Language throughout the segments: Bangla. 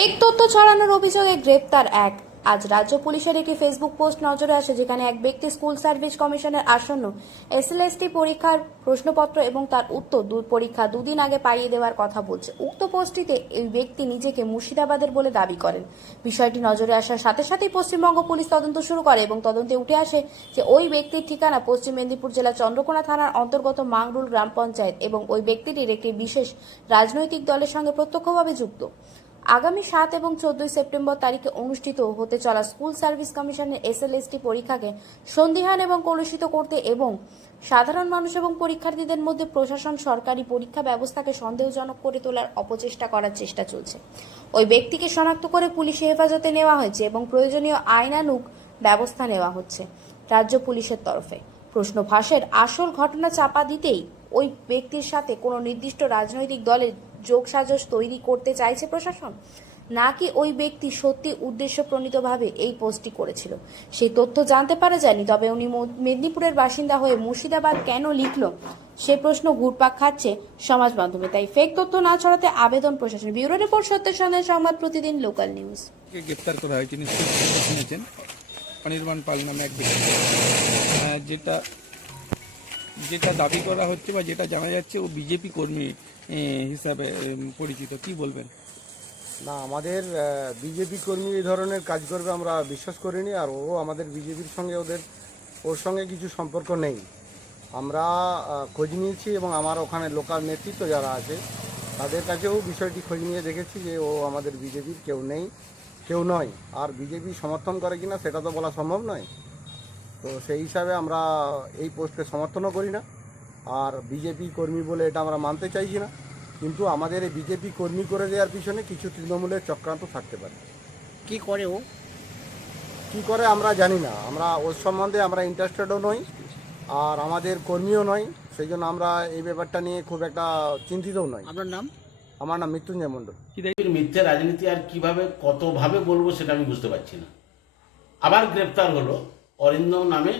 ফেক তথ্য ছড়ানোর অভিযোগে গ্রেপ্তার এক। আজ রাজ্য পুলিশের একটি ফেসবুক পোস্ট নজরে আসে, যেখানে এক ব্যক্তি স্কুল সার্ভিস কমিশনের আসন্ন এসএলএসটি পরীক্ষার প্রশ্নপত্র এবং তার উত্তর পরীক্ষা দুদিন আগে পাইয়ে দেওয়ার কথা বলছে। উক্ত পোস্টটিতে এই ব্যক্তি নিজেকে মুর্শিদাবাদের বলে দাবি করেন। বিষয়টি নজরে আসার সাথে সাথেই পশ্চিমবঙ্গ পুলিশ তদন্ত শুরু করে এবং তদন্তে উঠে আসে যে ওই ব্যক্তির ঠিকানা পশ্চিম মেদিনীপুর জেলার চন্দ্রকোনা থানার অন্তর্গত মাংরুল গ্রাম পঞ্চায়েত এবং ওই ব্যক্তিটির একটি বিশেষ রাজনৈতিক দলের সঙ্গে প্রত্যক্ষভাবে যুক্ত। আগামী 7 এবং 14 সেপ্টেম্বর তারিখে অনুষ্ঠিত হতে চলা স্কুল সার্ভিস কমিশনের এসএলএসটি পরীক্ষাকে সন্দিহান এবং কলুষিত করতে এবং সাধারণ মানুষ এবং পরীক্ষার্থীদের মধ্যে প্রশাসন সরকারি পরীক্ষা ব্যবস্থাকে সন্দেহজনক করে তোলার অপচেষ্টা করার চেষ্টা চলছে। ওই ব্যক্তিকে শনাক্ত করে পুলিশি হেফাজতে নেওয়া হয়েছে এবং প্রয়োজনীয় আইনানুগ ব্যবস্থা নেওয়া হচ্ছে রাজ্য পুলিশের তরফে। প্রশ্ন ফাঁসের আসল ঘটনা চাপা দিতেই ওই ব্যক্তির সাথে কোনো নির্দিষ্ট রাজনৈতিক দলের যোগসাজশ তৈরি করতে চাইছে প্রশাসন, নাকি ওই ব্যক্তি সত্যি উদ্দেশ্যপ্রণীতভাবে এই পোস্টটি করেছিল সেই তথ্য জানতে পারা যায়নি। তবে উনি মেদিনীপুরের বাসিন্দা হয়ে মুর্শিদাবাদ কেন লিখল সে প্রশ্ন ঘুরপাক খাচ্ছে সমাজ মাধ্যমে। তাই ফেক তথ্য না ছড়াতে আবেদন প্রশাসন। ব্যুরো রিপোর্ট, সত্যের সন্ধান, সংবাদ প্রতিদিন, লোকাল নিউজ। গ্রেপ্তার করা হয়েছে নিশ্চয়ই শুনেছেন, অনির্বাণ পাল নামে এক ব্যক্তি। যেটা যেটা দাবি করা হচ্ছে বা যেটা জানা যাচ্ছে ও বিজেপি কর্মী হিসাবে পরিচিত, কি বলবেন? না, আমাদের বিজেপি কর্মী এই ধরনের কাজ করবে আমরা বিশ্বাস করিনি। আর ও আমাদের বিজেপির সঙ্গে ওর সঙ্গে কিছু সম্পর্ক নেই। আমরা খোঁজ নিয়েছি এবং আমার ওখানে লোকাল নেতৃত্ব যারা আছে তাদের কাছেও বিষয়টি খোঁজ নিয়ে দেখেছি যে ও আমাদের বিজেপির কেউ নয়। আর বিজেপি সমর্থন করে কিনা সেটা তো বলা সম্ভব নয়। তো সেই হিসাবে আমরা এই পোস্টকে সমর্থনও করি না, আর বিজেপি কর্মী বলে এটা আমরা মানতে চাইছি না। কিন্তু আমাদের এই বিজেপি কর্মী করে দেওয়ার পিছনে কিছু তৃণমূলের চক্রান্ত থাকতে পারে। কি করে ও? কি করে আমরা জানি না, আমরা ওর সম্বন্ধে আমরা ইন্টারেস্টেডও নই আর আমাদের কর্মীও নয়। সেই জন্য আমরা এই ব্যাপারটা নিয়ে খুব একটা চিন্তিতও নই। আপনার নাম? আমার নাম মৃত্যুঞ্জয় মণ্ডল। মিথ্যে রাজনীতি আর কিভাবে কতভাবে বলবো সেটা আমি বুঝতে পারছি না। আবার গ্রেপ্তার হলো অরিন্দম নামে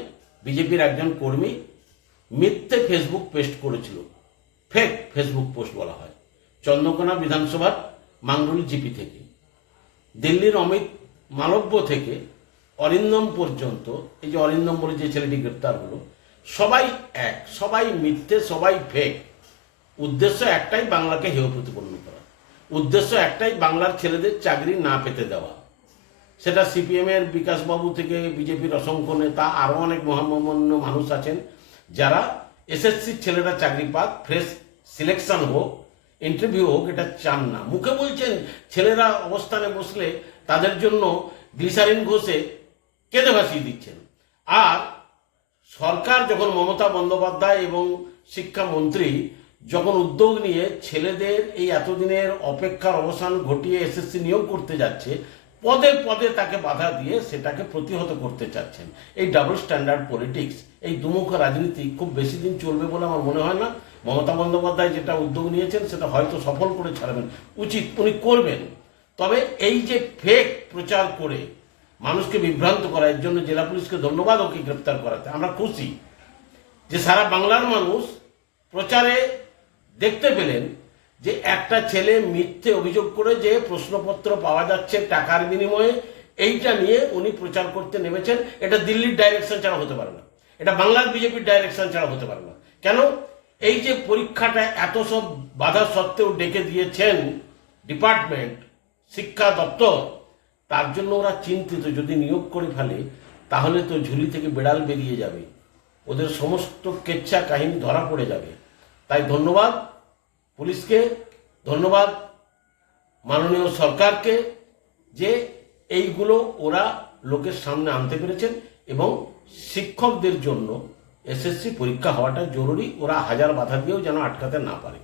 বিজেপির একজন কর্মী, মিথ্যে ফেসবুক পোস্ট করেছিল। ফেক ফেসবুক পোস্ট বলা হয়। চন্দ্রকোনা বিধানসভার মাংরুল জিপি থেকে, দিল্লির অমিত মালব্য থেকে অরিন্দম পর্যন্ত, এই যে অরিন্দম বলে যে ছেলেটি গ্রেপ্তার হলো, সবাই এক, সবাই মিথ্যে, সবাই ফেক। উদ্দেশ্য একটাই, বাংলাকে হেয় প্রতিপন্ন করা। উদ্দেশ্য একটাই, বাংলার ছেলেদের চাকরি না পেতে দেওয়া। সেটা সিপিএমের বিকাশবাবু থেকে বিজেপির অসংখ্য নেতা, আরও অনেক মহামান্য মানুষ আছেন যারা এসএসসির ছেলেরা চাকরি পাক, ফ্রেশ সিলেকশন হোক, ইন্টারভিউ হোক, এটা চান না। মুখে বলছেন ছেলেরা অবস্থানে বসলে তাদের জন্য গ্লিসারিন ঘষে কেঁদে ভাসিয়ে দিচ্ছেন। আর সরকার যখন, মমতা বন্দ্যোপাধ্যায় এবং শিক্ষামন্ত্রী যখন উদ্যোগ নিয়ে ছেলেদের এই এতদিনের অপেক্ষার অবসান ঘটিয়ে এসএসসি নিয়োগ করতে যাচ্ছে, পদে পদে তাকে বাধা দিয়ে সেটাকে প্রতিহত করতে চাচ্ছেন। এই ডাবল স্ট্যান্ডার্ড পলিটিক্স, এই দুমুখ রাজনীতি খুব বেশি দিন চলবে বলে আমার মনে হয় না। মমতা বন্দ্যোপাধ্যায় যেটা উদ্যোগ নিয়েছেন সেটা হয়তো সফল করে ছাড়বেন, উচিত উনি করবেন। তবে এই যে ফেক প্রচার করে মানুষকে বিভ্রান্ত করা, এর জন্য জেলা পুলিশকে ধন্যবাদ ওকে গ্রেপ্তার করাতে। আমরা খুশি যে সারা বাংলার মানুষ প্রচারে দেখতে পেলেন যে একটা ছেলে মিথ্যে অভিযোগ করে যে প্রশ্নপত্র পাওয়া যাচ্ছে টাকার বিনিময়ে, এইটা নিয়ে উনি প্রচার করতে নেমেছেন। এটা দিল্লির ডাইরেকশন ছাড়া হতে পারে না, এটা বাংলার বিজেপির ডাইরেকশন ছাড়া হতে পারে না। কেন? এই যে পরীক্ষাটা এত সব বাধা সত্ত্বেও ডেকে দিয়েছেন ডিপার্টমেন্ট, শিক্ষা দপ্তর, তার জন্য ওরা চিন্তিত। যদি নিয়োগ করে ফেলে তাহলে তো ঝুলি থেকে বেড়াল বেরিয়ে যাবে, ওদের সমস্ত কেচ্ছা কাহিনী ধরা পড়ে যাবে। তাই ধন্যবাদ পুলিশকে, ধন্যবাদ মাননীয় সরকারকে যে এইগুলো ওরা লোকের সামনে আনতে পেরেছেন। এবং শিক্ষকদের জন্য এসএসসি পরীক্ষা হওয়াটা জরুরি, ওরা হাজার বাধা দিয়েও যেন আটকাতে না পারে।